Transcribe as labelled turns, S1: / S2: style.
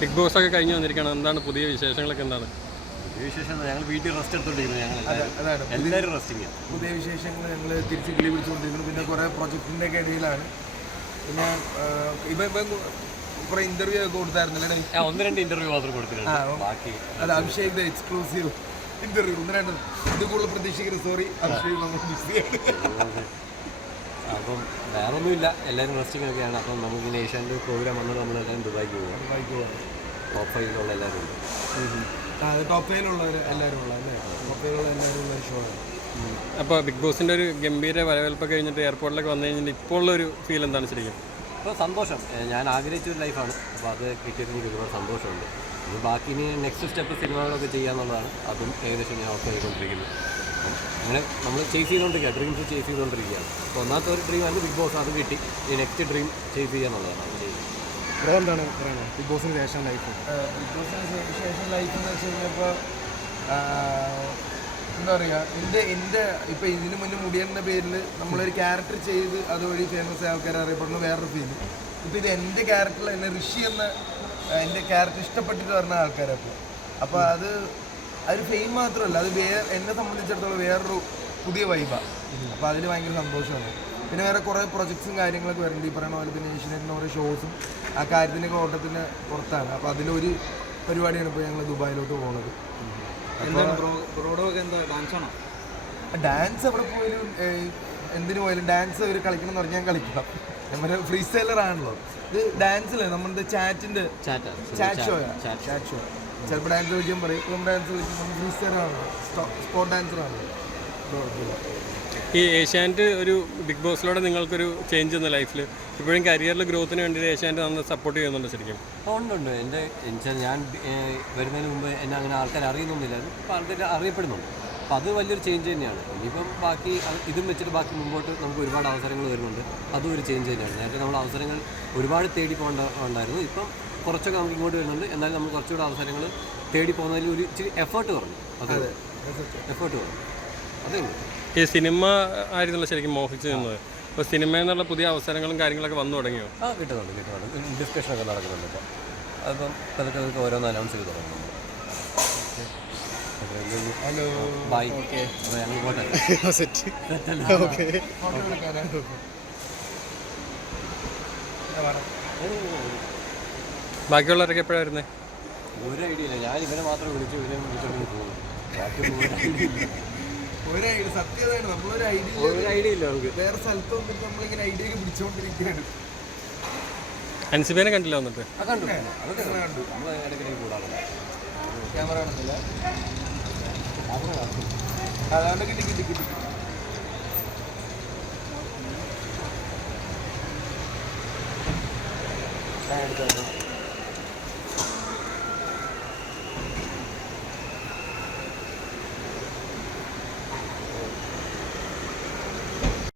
S1: Big boss ഒക്കെ കഴിഞ്ഞു വന്നിരിക്കണം എന്താണ് പുതിയ വിശേഷങ്ങളൊക്കെ എന്താണ്?
S2: പുതിയ വിശേഷം ഞങ്ങൾ വീട്ടിൽ റെസ്റ്റ് എടുത്തോണ്ടിരിക്കുന്നു ഞങ്ങൾ എല്ലാവരും. റെസ്റ്റിങ്
S3: പുതിയ വിശേഷങ്ങൾ ഞങ്ങൾ തിരിച്ച് കിളി പിടിച്ചുകൊണ്ടിരിക്കുന്നു പിന്നെ കുറേ പ്രൊജക്ടിന്റെ ഒക്കെ ഇടയിലാണ്. പിന്നെ ഇപ്പം ഇപ്പം കുറെ ഇന്റർവ്യൂ ഒക്കെ കൊടുത്തായിരുന്നല്ലേ
S2: ഒന്ന് രണ്ട് ഇന്റർവ്യൂ മാത്രം കൊടുത്തിട്ടുണ്ട്. ബാക്കി
S3: അത് അഭിഷേക് എക്സ്ക്ലൂസീവ് ഇന്റർവ്യൂ ഒന്ന് രണ്ട് ഇത് കൂടുതൽ പ്രതീക്ഷിക്കരുത് സോറി അഭിഷേക് നമ്മൾ ബിസിയാണ്
S2: അപ്പം വേറെ ഒന്നുമില്ല എല്ലാവരും റെസ്റ്റിംഗ് ഒക്കെയാണ് അപ്പം നമുക്കിങ്ങനെ ഏഷ്യാന്റെ പ്രോഗ്രാം വന്നത് നമ്മളെല്ലാവരും ദുബായിക്ക് പോകാം ടോപ്പ് ഫൈവിലുള്ള എല്ലാവരും ഉണ്ട്.
S3: ടോപ്പ് ഫൈവിലുള്ളവർ എല്ലാവരും ഉള്ളത് അല്ലേ? ടോപ്പ് ഫൈവിലുള്ള എല്ലാവരും ഉള്ള ഷോ ആണ്.
S1: അപ്പോൾ ബിഗ് ബോസിന്റെ ഒരു ഗംഭീര വരവേൽപ്പൊക്കെ കഴിഞ്ഞിട്ട് എയർപോർട്ടിലൊക്കെ വന്നു കഴിഞ്ഞിട്ട് ഇപ്പോൾ ഉള്ള ഒരു ഫീൽ എന്താണ് ശരിക്കും?
S2: അപ്പോൾ സന്തോഷം. ഞാൻ ആഗ്രഹിച്ച ഒരു ലൈഫാണ് അപ്പോൾ അത് കിട്ടിയിട്ട് എനിക്ക് ഒരുപാട് സന്തോഷമുണ്ട്. ഇനി ബാക്കി ഇനി നെക്സ്റ്റ് സ്റ്റെപ്പ് സിനിമകളൊക്കെ ചെയ്യാന്നുള്ളതാണ്. അതും ഏകദേശം ഞാൻ ഓർത്ത് ചെയ്തുകൊണ്ടിരിക്കുന്നു അപ്പം അങ്ങനെ നമ്മൾ ചേസ് ചെയ്തുകൊണ്ടിരിക്കുക ഡ്രീംസ് ചേസ് ചെയ്തുകൊണ്ടിരിക്കുകയാണ് അപ്പോൾ ഒന്നാമത്തെ ഒരു ഡ്രീം ആണ് ബിഗ് ബോസ് അത് കിട്ടി. ഈ നെക്സ്റ്റ് ഡ്രീം ചേസ് ചെയ്യാന്നുള്ളതാണ് അത് ചെയ്യുന്നത്.
S4: ഇവിടെ എന്താണ് പറയുന്നത്? ബിഗ് ബോസിന് ശേഷം ലൈഫ്
S3: ബിഗ് ബോസിന് ശേഷം ലൈഫ് എന്ന് വെച്ച് കഴിഞ്ഞപ്പോൾ എന്താ പറയുക എന്റെ എന്റെ ഇപ്പം ഇതിന് മുന്നേ മുടിയന്റെ പേരിൽ നമ്മളൊരു ക്യാരക്ടർ ചെയ്ത് അതുവഴി ഫേമസ് ആൾക്കാരെ അറിയപ്പെടുന്ന വേറൊരു ഫീൽ ഇപ്പം ഇത് എന്റെ ക്യാരക്ടറിൽ എന്നെ ഋഷി എന്ന എന്റെ ക്യാരക്ടർ ഇഷ്ടപ്പെട്ടിട്ട് വരുന്ന ആൾക്കാരപ്പോൾ അപ്പോൾ അപ്പോൾ അത് അതൊരു ഫെയിം മാത്രമല്ല അത് വേറെ എന്നെ സംബന്ധിച്ചിടത്തോളം വേറൊരു പുതിയ വൈബാണ് അപ്പോൾ അതിൽ ഭയങ്കര സന്തോഷമാണ്. പിന്നെ വേറെ കുറേ പ്രൊജക്ട്സും കാര്യങ്ങളൊക്കെ വരുന്നുണ്ട്. ഈ പറയുന്ന പോലെ പിന്നെ ഏഷ്യനെറ്റിന്റെ ഓരോ ഷോസും ആ കാര്യത്തിന്റെയൊക്കെ ഓട്ടത്തിന് പുറത്താണ്. അപ്പോൾ അതിലൊരു പരിപാടിയാണ് ഇപ്പോൾ ഞങ്ങൾ ദുബായിലോട്ട് പോകുന്നത്
S4: ഡാൻസ്
S3: എവിടെ പോയാലും എന്തിനു പോയാലും ഡാൻസ് അവർ കളിക്കണം എന്ന് പറഞ്ഞാൽ ഞാൻ കളിക്കണം നമ്മുടെ ഫ്രീ സ്റ്റൈലർ ആണല്ലോ. ഇത് ഡാൻസിലെ നമ്മുടെ ചാറ്റിന്റെ
S2: chat
S3: chat show chat show ചിലപ്പോൾ ഡാൻസ് കളിക്കാൻ പറയും. ഇപ്പം ഡാൻസ് കളിക്കും. നമ്മൾ ഫ്രീ സ്റ്റൈലർ ആണല്ലോ സ്പോർട്ട് ഡാൻസർ
S1: ഈ ഏഷ്യാനെറ്റ് ഒരു ബിഗ് ബോസിലൂടെ നിങ്ങൾക്കൊരു ചേഞ്ച് എന്ന ലൈഫിൽ ഇപ്പോഴും കരിയറിൽ ഗ്രോത്തിന് വേണ്ടി ഏഷ്യാനെറ്റ് നന്നായി സപ്പോർട്ട് ചെയ്യുന്നുണ്ട് ശരിക്കും?
S2: ഉണ്ട് ഉണ്ട്. എന്റെ എന്നുവെച്ചാൽ ഞാൻ വരുന്നതിന് മുമ്പ് എന്നെ അങ്ങനെ ആൾക്കാർ അറിയുന്നൊന്നുമില്ലായിരുന്നു ഇപ്പോൾ ആൾക്കാർ അറിയപ്പെടുന്നുണ്ട്. അപ്പോൾ അത് വലിയൊരു ചേഞ്ച് തന്നെയാണ്. ഇനിയിപ്പം ബാക്കി ഇതും വെച്ചിട്ട് ബാക്കി മുമ്പോട്ട് നമുക്ക് ഒരുപാട് അവസരങ്ങൾ വരുന്നുണ്ട്. അതും ഒരു ചേഞ്ച് തന്നെയാണ്. നേരത്തെ നമ്മൾ അവസരങ്ങൾ ഒരുപാട് തേടി പോകേണ്ട ഉണ്ടായിരുന്നു ഇപ്പം കുറച്ചൊക്കെ നമുക്ക് ഇങ്ങോട്ട് വരുന്നുണ്ട്. എന്നാലും നമ്മൾ കുറച്ചുകൂടെ അവസരങ്ങൾ തേടി പോകുന്നതിൽ ഒരു ഇച്ചിരി എഫേർട്ട് കുറഞ്ഞു. അത് എഫേർട്ട് കുറഞ്ഞു. അതേ
S1: ഈ സിനിമ ആയിരുന്നല്ലോ ശരിക്കും മോഹിച്ചു നിന്നത്. അപ്പോൾ സിനിമയിൽ നിന്നുള്ള പുതിയ അവസരങ്ങളും കാര്യങ്ങളൊക്കെ വന്നു തുടങ്ങിയോ?
S2: ആ കിട്ടുന്നുണ്ട് കിട്ടുന്നുണ്ട്. ഡിസ്കഷനൊക്കെ നടക്കുന്നുണ്ട് ഇപ്പോൾ അതിപ്പം പതുക്കെ പതുക്കെ ഓരോന്ന് അനൗൺസ് ചെയ്ത് തുടങ്ങുന്നു
S3: ഹലോ
S2: ബൈ അപ്പോൾ ഞങ്ങൾ പോട്ടെ.
S4: സെറ്റ് ഓക്കെ
S1: ബാക്കിയുള്ളവരൊക്കെ എപ്പോഴാണ് വരുന്നത്
S2: ഒരു ഐഡിയ ഇല്ല. ഞാൻ ഇവരെ മാത്രം വിളിച്ച് വിളിച്ചോണ്ട് പോകും. ഒരു ഐഡിയ
S3: നമ്മളൊരു ഐഡിയ
S2: ഒരു ഐഡിയ ഇല്ല നമുക്ക്.
S3: വേറെ സ്ഥലത്ത് വന്നിട്ട് നമ്മളിങ്ങനെ ഐഡിയ ഒക്കെ പിടിച്ചുകൊണ്ടിരിക്കുകയാണ്
S1: അൻസിബേനെ കണ്ടില്ല വന്നിട്ട്?
S2: കണ്ടു. അതൊക്കെ കണ്ടു. നമ്മൾ ഇടയ്ക്കിടയ്ക്ക് കൂടാറുണ്ട്.
S3: ക്യാമറ കാണുന്നില്ല അതാണ്ട് കിട്ടി കിട്ടി കിട്ടി എടുത്തു